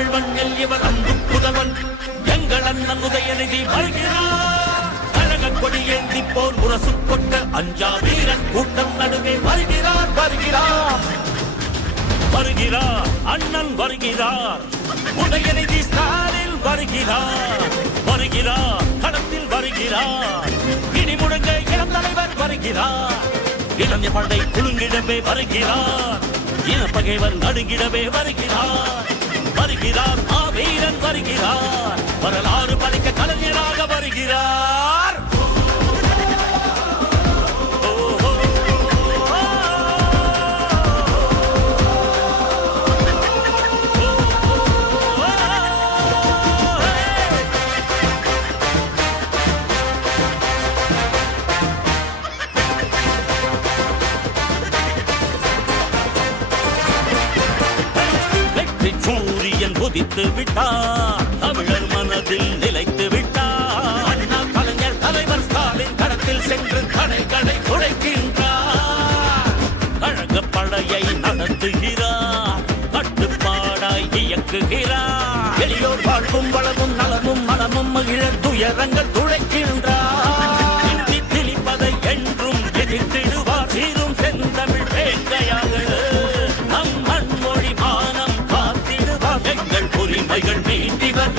தமிழ் மண்ணில் இவர் அன்பு புதவன் எங்கள் அண்ணன் உதயநிதி வருகிறார். கழக கொடி ஏந்தி போர் முரசு கொண்ட அஞ்சா வீரன் கூட்டம் நடுவே வருகிறார் வருகிறார் வருகிறார் அண்ணன் வருகிறார். உதயநிதி ஸ்டாலின் வருகிறார் வருகிறார் களத்தில் வருகிறார். இனி முழங்க இளம் தலைவர் வருகிறார். இளைஞர் படை குலுங்கிடவே வருகிறார். இனப்பகைவர் நடுங்கிடவே வருகிறார் வருகிறார். வீரன் வருகிறார். வரலாறு படைக்க கலைஞராக வருகிறார். சூரியன் உதித்து விட்டார். தமிழர் மனதில் நிலைத்து விட்டார். அண்ணா கலைஞர் தலைவர் ஸ்டாலின் களத்தில் சென்று கடைகளை துடைக்கின்றார். கழக படையை நடத்துகிறார். கட்டுப்பாடாய் இயக்குகிறார். எளியோர் வாழ்வும் வளமும் நலமும் மனமும் மகிழ துயரங்கள் துடைக்கின்றார். இந்தி திணிப்பதை என்றும் எதிர்த்திடுவார். சீரும் செந்தமிழ் வேங்கையாக நம் மண்மொழி மானம் எங்கள் உரிமைகள் மீட்டிவர்